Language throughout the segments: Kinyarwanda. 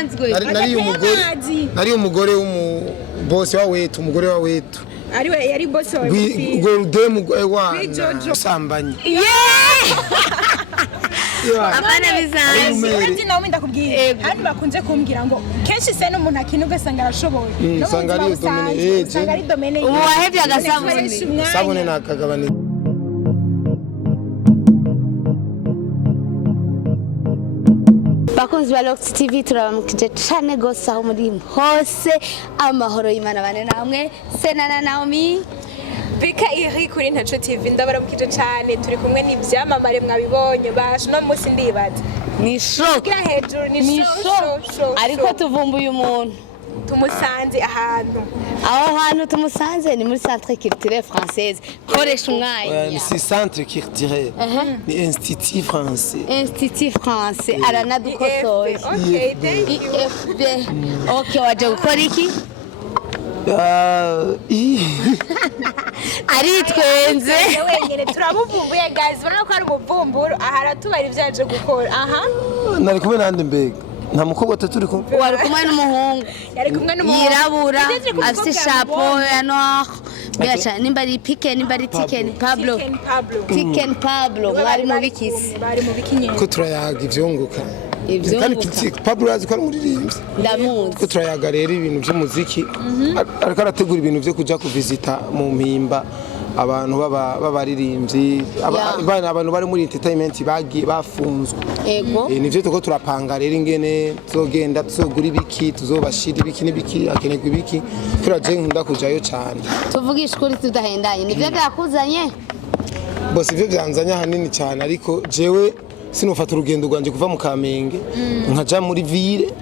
adasanzwe nari umugore bosi wa Wetu umugore wa Wetu ariwe yari boss wa Golden wa sambanye abana bizanze ati nawe ndakubwiye hano bakunze kumbwira ngo kenshi se n'umuntu akina ugasanga arashoboye no usanga ari domene ubu wahevye agasabuni sabune nakagabani bakunzi ba Rock TV turabamukije cyane gose aho muri hose amahoro y'Imana bane namwe Senana Naomi Bika iri kuri Ntaco TV ndabaramukije cyane turi kumwe n'ivyamamare mwabibonye basho no musi ndibaza ni show kira hejuru ni show ariko tuvumbuye umuntu tumusanze ahantu aho hantu tumusanze ni muri centre culturelle française koresha umwanya ni centre culturelle ni institut français aranadukosoye okay thank you IFB okay waje gukora iki ari twenze wenyene turabuvumbuye guys bana ko ari umuvumburo ahara tubari vyaje gukora nari kumwe nande mbega nta mukobwa turi kumwe wari kumwe n'umuhungu yirabura afite chapeau ya noir biacha nimba ari pike nimba ari Tiken Pablo bari mu bikisi ko turayaga ivyunguka kandi Pablo azi ko ari umuririmbyi ndamuzi ko turayaga rero ibintu by'umuziki ariko arategura ibintu byo kuja kuvisita mu mpimba abantu babaririmbyi abantu bari muri entertainment bagiye bafunzwe ego nivyo tuko turapanga rero ingene tuzogenda tuzogura ibiki tuzobashira ibiki nibiki akenerwa ibiki turaje nkunda kujayo cyane tuvugisha kuri tudahendanye nivyo byakuzanye bose ivyo byanzanye hanini cyane ariko jewe sinufata urugendo rwanje kuva mu Kamenge nkaja muri ville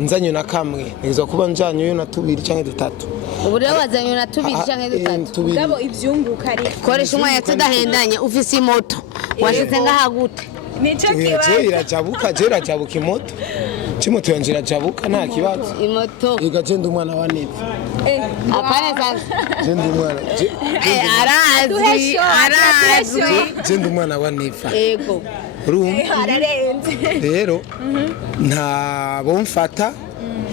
nzanye na kamwe ngizo kuba njanye na tubiri canke dutatu ubu rero wazanye na tubiri canke dutatu ngabo ivyunguka ari koresha umwanya tudahendanye ufise imoto washize ngaha gute nico kibazo irajabuka imoto cimoto yanje irajabuka nta kibazo imoto igaje ndi umwana wa Neva apane sasa je ndi umwana arazi je ndi umwana wa Neva ego rero nta bomfata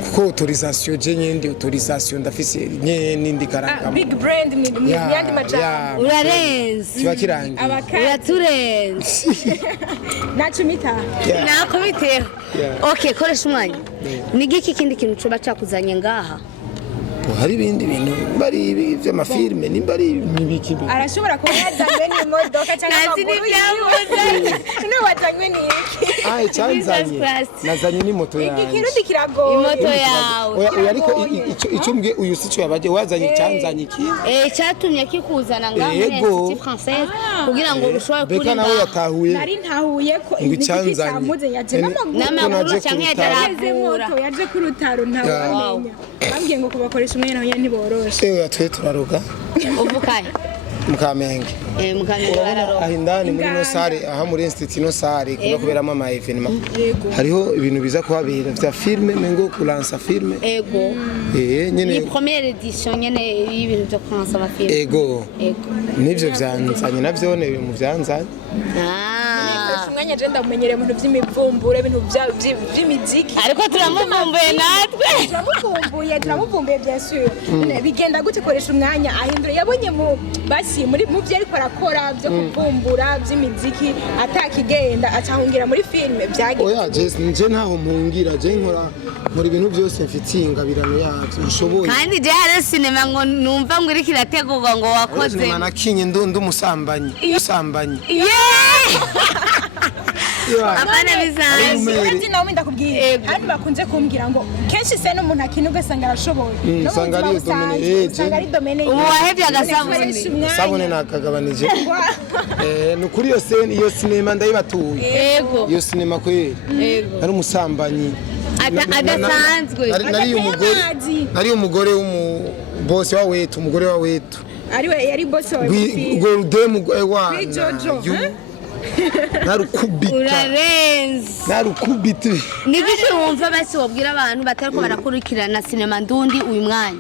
kuko autorisation je nyindi autorisation ndafise n'indi karanga big brand ni yandi majambo urarenze kiba kirangiye uraturenze nacumita nakubiteho okay koresha umwanya ni giki kindi kintu coba cakuzanye ngaha hari ibindi bintu bari vy'amafilme nimba ari ibiki arashobora kuba yazanywe n'imodoka cyangwa no wazanywe n'iki cyanzanye nazanye n'imoto yawe ikirundi kiragoye imoto yawe ariko icyo mbwe uyu sico yabaje wazanye cyanzanye iki cyatumye kikuzana ngaho muri institut française kugira ngo ushobore kuri beka nawe yatahuye nari ntahuye ko cyanzanye yaje n'amaguru cyangwa yatarahura yaje ku rutaro ntawamenya bambwiye ngo kubakoresha umwanya naho ntiboroshe twe turaruga uvukaye mu Kamenge ahindani muri no sare aha muri institut no sare kuba kuberamo ama evenement hariho ibintu biza kuhabera vya filme mengo kulansa filme ego nyene ni première édition nyene y'ibintu byo kulansa ama filme ego nivyo vyanzanye navyo ne mu vyanzanye umwanya je ndamenyere mu by'imivumbure ibintu by'imiziki ariko turamuvumbuye natwe turamuvumbuye bien sûr bigenda gute koresha umwanya ahindura yabonye mu basi muri mu byo ariko arakora byo kuvumbura by'imiziki atakigenda acahungira muri filme byagiye oya je ntaho mpungira je nkora muri ibintu byose mfitiye ingabirano yavyo ushoboye kandi je hari sinema ngo numva ngo iri kirategurwa ngo wakoze sinema kinye ndumusambanye abana bizanze ati nawe ndakubwiye hano bakunze kumbwira ngo kenshi se n'umuntu akina ugasanga arashoboye no usanga ari domene ubu wahevye agasabuni sabune nakagabanije ni kuri iyo sinema ndayibatuye iyo sinema kweli ari umusambanyi adasanzwe nari umugore bosi wa Wetu umugore wa Wetu ariwe yari boss wa Golden wa narukubita nigiki wumva basi wabwira abantu batariko barakurikirana sinema ndundi uyu mwanya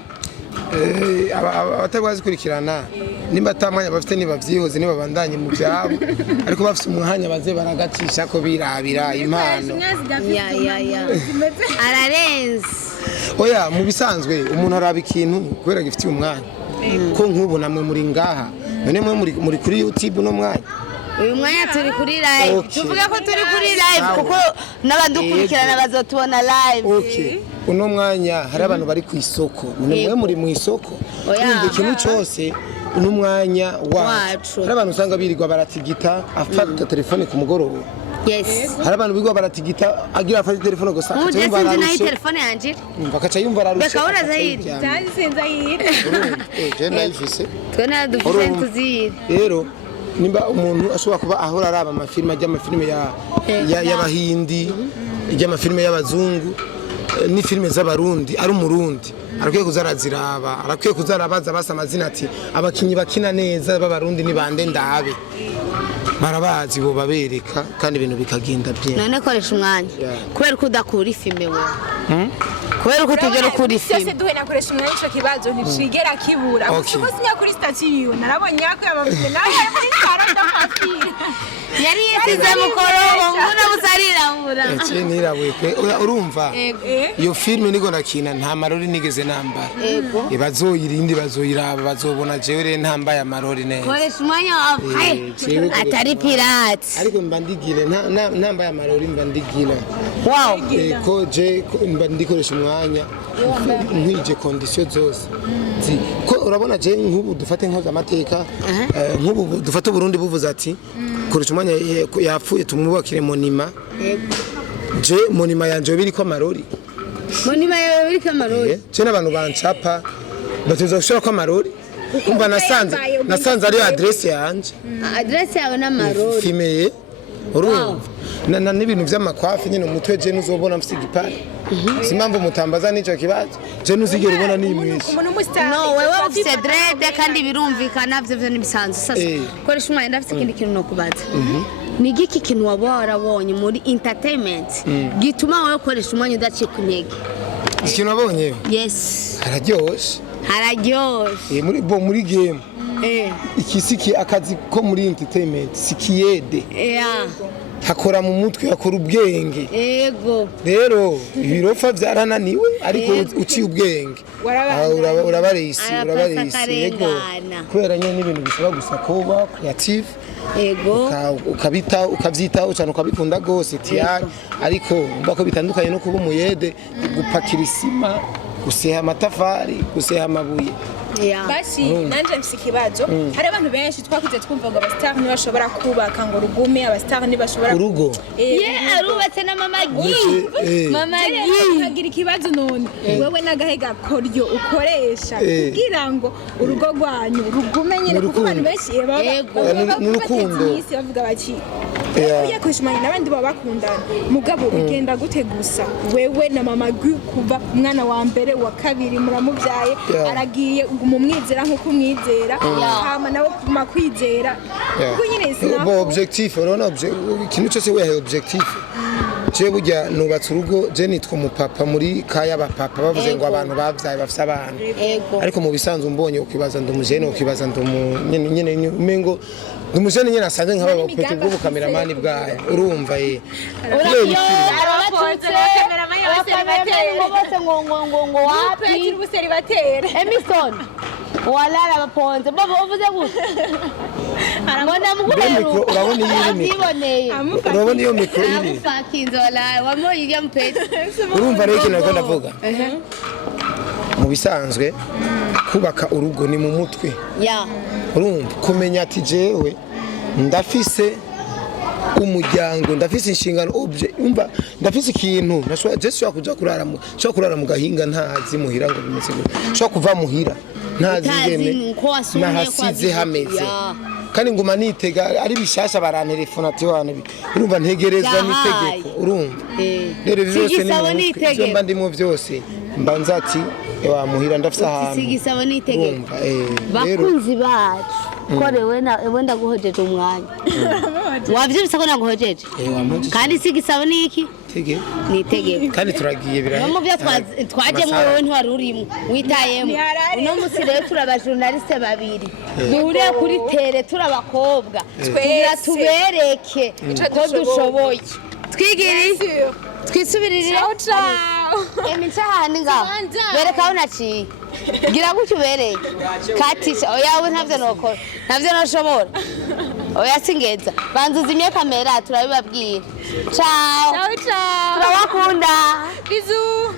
abatagwazi kurikirana nimba atamwanya bafite nibavyihoze nibabandanye mu byabo ariko bafite umwanya baze baragacisha ko birabira impano ararenze oya mu bisanzwe umuntu araba ikintu kubera gifitiye umwanya ko nk'ubu namwe muri ngaha none mwe muri kuri YouTube no mwanya uyu mwanya turi kuri live tuvuga ko turi kuri live kuko n'abadukurikirana bazotubona live uno mwanya hari abantu bari ku isoko mwe muri mu isoko kumva ikintu cyose uno mwanya wacu hari abantu usanga birirwa baratigita afata telefone ku mugoroba hari abantu birirwa baratigita agira afata telefone gusa yumva ararushe telefone yanje bakaca yumva ararushe bakabura zahiri sinza yiri je nayifise twe dufise tuziri rero nimba umuntu ashobora kuba ahora araba amafilme y'abahindi y'amafilme y'abazungu ni filme z'abarundi ari umurundi arakwiye kuzaraziraba arakwiye kuzarabaza basa amazina ati abakinyi bakina neza b'abarundi ni bande ndabe barabazi bo babereka kandi ibintu bikagenda bye none koresha umwanya kubera ko udakura ifime we kubera ko tugera kuri filme cyose duhe nakoresha umwanya ico kibazo nticigera kibura kuko sinya kuri statue narabonye yako yabavuze nawe muri karanda mafira yari yisize mukorobo nguna busarirambura nirabuye urumva iyo filme niko nakina nta marori nigeze nambara bazoyirindi bazoyiraba bazobona jewe re ntambaye amarori neza koresha umwanya atari pirate ariko mba ndigire ntambaye amarori mba ndigire ko je mba ndikoresha umwanya nkije condition zose ko urabona je nk'ubu dufate nkoza amateka nk'ubu dufate Burundi buvuze ati koresha umwanya yapfuye tumubakire monima je monima yanje biriko amarori monima yawe biriko amarori je n'abantu bancapa batuza gushaka ko amarori umva nasanze ari adresse yanje adresse yawe n'amarori fimeye urumva n'ibintu vy'amakwafi nyine umutwe je nuzobona mfite igipari simpamvu mutambaza n'ico kibazo je nuzigera ubona nimwisha no wewe ufite dread kandi birumvikana vyo nibisanzwe sasa koresha umwanya ndafite ikindi kintu no kubaza ni giki kintu waba warabonye muri entertainment gituma wewe koresha umwanya udacika intege ikintu wabonye yes hararyoshe muri game ikisiki akazi ko muri entertainment sikiyede hakora mu mutwe hakora ubwenge yego rero ibirofa byarananiwe ariko uciye ubwenge urabarisi yego kubera nyine n'ibintu bisaba gusa kuba creative yego ukabyitaho cyane ukabikunda gose tiyari ariko umva ko bitandukanye no kuba umuyede gupakira isima guseha amatafari guseha amabuye basi nanje mfise ikibazo hari abantu benshi twakuze twumva ngo abastar ntibashobora kubaka ngo rugume abastar ntibashobora urugo arubatse na mama kagira ikibazo none wewe n'agahega koryo ukoresha kugira ngo urugo rwanyu rugume nyine kuko abantu benshi n'urukundo bavuga bati uya kwishimanye n'abandi baba bakundana mugabo bigenda gute gusa wewe na mama kuva umwana wa mbere wa kabiri muramubyaye aragiye umumwizera nkuko umwizera hama nawe makwizera kuko nyine bo objectif urabona ikintu cyose wehe objectif je burya nubatse urugo je nitwa umupapa muri kaya bapapa bavuze ngo abantu bavyaye bafite abana ariko mu bisanzwe umbonye ukibaza ndumujene ukibaza nyene umengo ndumujene nyene asanze nk'aba bapete bwo kameramani bwaye urumva ngo wapi buseri batera Emerson walala baponze baba uvuze gute arabona mukuru urabona urabona iyo mikro iri fakinzo walala wamoye ya mpete urumva rero ikintu nakunda vuga mu bisanzwe kubaka urugo ni mu mutwe urumva kumenya ati jewe ndafise umuryango ndafise inshingano umva ndafise ikintu nashobora kuja kurara mu gahinga ntazi muhira ngo bimeze gute nshobora kuva muhira ntazi ngene nahasize hameze kandi nguma nitega ari bishasha barantelefona ati wane urumva ntegerezwa n'itegeko urumva rero byose ni mba ndimo byose mbanza ati ewa muhira ndafise ahantu sigisaba n'itegeko urumva rero bakunzi bacu korewe wenda guhojeje umwanya wavyibutsa ko naguhojeje kandi sigisaba niki tegeko ni itegeko kandi turagiye birahe no mu byo twajemo wowe ntwari urimo witayemo uno musi rero turaba journaliste babiri duhuriye kuri tere turabakobwa tugira tubereke ko dushoboye twigiri twisubirire emicahani ngaho bereka aho naciye gira gutyo ubereye katisha oya we ntavyo nokora ntavyo noshobora oya singeza banza uzimye kamera turabibabwira ciao Ciao ciao. turabakunda Bisous.